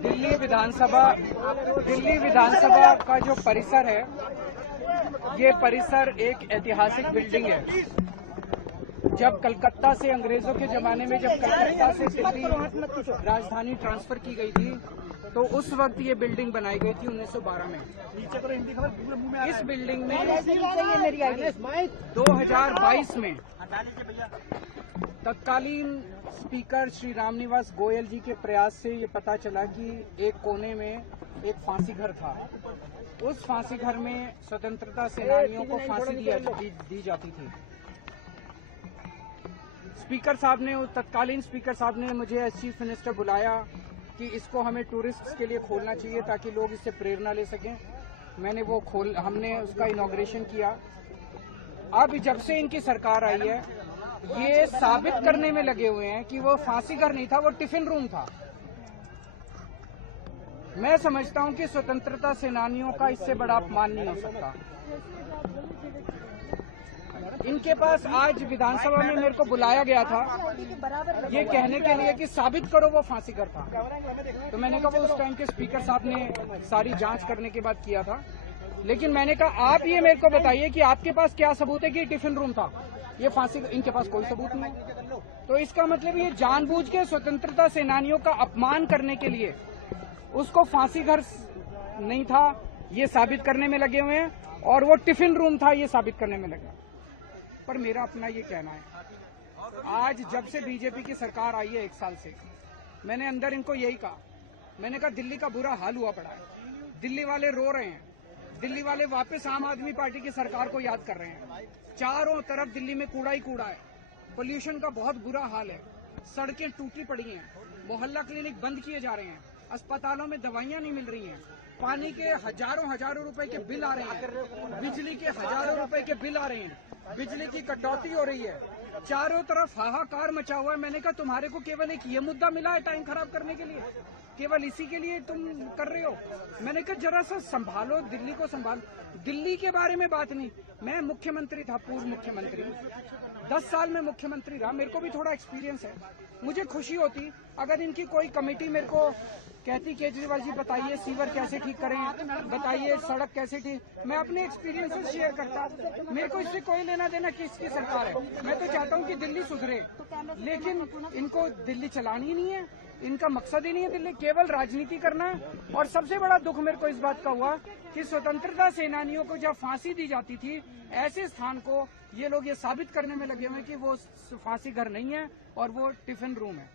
दिल्ली विधानसभा का जो परिसर है, ये परिसर एक ऐतिहासिक बिल्डिंग है। जब कलकत्ता से अंग्रेजों के जमाने में जब कलकत्ता से दिल्ली राजधानी ट्रांसफर की गई थी, तो उस वक्त ये बिल्डिंग बनाई गई थी 1912 में। इस बिल्डिंग में 2022 में तत्कालीन स्पीकर श्री रामनिवास गोयल जी के प्रयास से ये पता चला कि एक कोने में एक फांसी घर था। उस फांसी घर में स्वतंत्रता सेनानियों को फांसी दी जाती थी। स्पीकर साहब ने, तत्कालीन स्पीकर साहब ने मुझे एज चीफ मिनिस्टर बुलाया कि इसको हमें टूरिस्ट के लिए खोलना चाहिए ताकि लोग इससे प्रेरणा ले सकें। हमने उसका इनॉग्रेशन किया। अब जब से इनकी सरकार आई है, ये साबित करने में लगे हुए हैं कि वो फांसी घर नहीं था, वो टिफिन रूम था। मैं समझता हूं कि स्वतंत्रता सेनानियों का इससे बड़ा अपमान नहीं हो सकता। इनके पास आज विधानसभा में मेरे को बुलाया गया था ये कहने के लिए कि साबित करो वो फांसी घर था। तो मैंने कहा वो उस टाइम के स्पीकर साहब ने सारी जांच करने के बाद किया था, लेकिन मैंने कहा आप ये मेरे को बताइए कि आपके पास क्या सबूत है कि टिफिन रूम था, ये फांसी। इनके पास कोई सबूत नहीं है। तो इसका मतलब ये जानबूझ के स्वतंत्रता सेनानियों का अपमान करने के लिए उसको फांसी घर नहीं था ये साबित करने में लगे हुए हैं, और वो टिफिन रूम था ये साबित करने में लगे। पर मेरा अपना ये कहना है, आज जब से बीजेपी की सरकार आई है 1 साल से, मैंने अंदर इनको यही कहा। मैंने कहा दिल्ली का बुरा हाल हुआ पड़ा है, दिल्ली वाले रो रहे हैं, दिल्ली वाले वापस आम आदमी पार्टी की सरकार को याद कर रहे हैं। चारों तरफ दिल्ली में कूड़ा ही कूड़ा है, पोल्यूशन का बहुत बुरा हाल है, सड़कें टूटी पड़ी हैं, मोहल्ला क्लिनिक बंद किए जा रहे हैं, अस्पतालों में दवाइयां नहीं मिल रही हैं, पानी के हजारों रुपए के बिल आ रहे हैं, बिजली के हजारों रुपए के बिल आ रहे हैं, बिजली की कटौती हो रही है, चारों तरफ हाहाकार मचा हुआ है। मैंने कहा तुम्हारे को केवल एक ये मुद्दा मिला है टाइम खराब करने के लिए, केवल इसी के लिए तुम कर रहे हो। मैंने कहा जरा सा संभालो, दिल्ली को संभालो। दिल्ली के बारे में बात नहीं, मैं मुख्यमंत्री था, पूर्व मुख्यमंत्री, 10 साल में मुख्यमंत्री रहा, मेरे को भी थोड़ा एक्सपीरियंस है। मुझे खुशी होती अगर इनकी कोई कमेटी मेरे को कहती केजरीवाल जी बताइए सीवर कैसे ठीक करें, बताइए सड़क कैसे ठीक, मैं अपने एक्सपीरियंसेस शेयर करता। मेरे को इससे कोई लेना देना किसकी सरकार है। मैं तो चाहता हूं कि दिल्ली सुधरे, लेकिन इनको दिल्ली चलानी ही नहीं है, इनका मकसद ही नहीं है दिल्ली, केवल राजनीति करना है। और सबसे बड़ा दुख मेरे को इस बात का हुआ कि स्वतंत्रता सेनानियों को जब फांसी दी जाती थी, ऐसे स्थान को ये लोग ये साबित करने में लगे हुए कि वो फांसी घर नहीं है और वो टिफिन रूम है।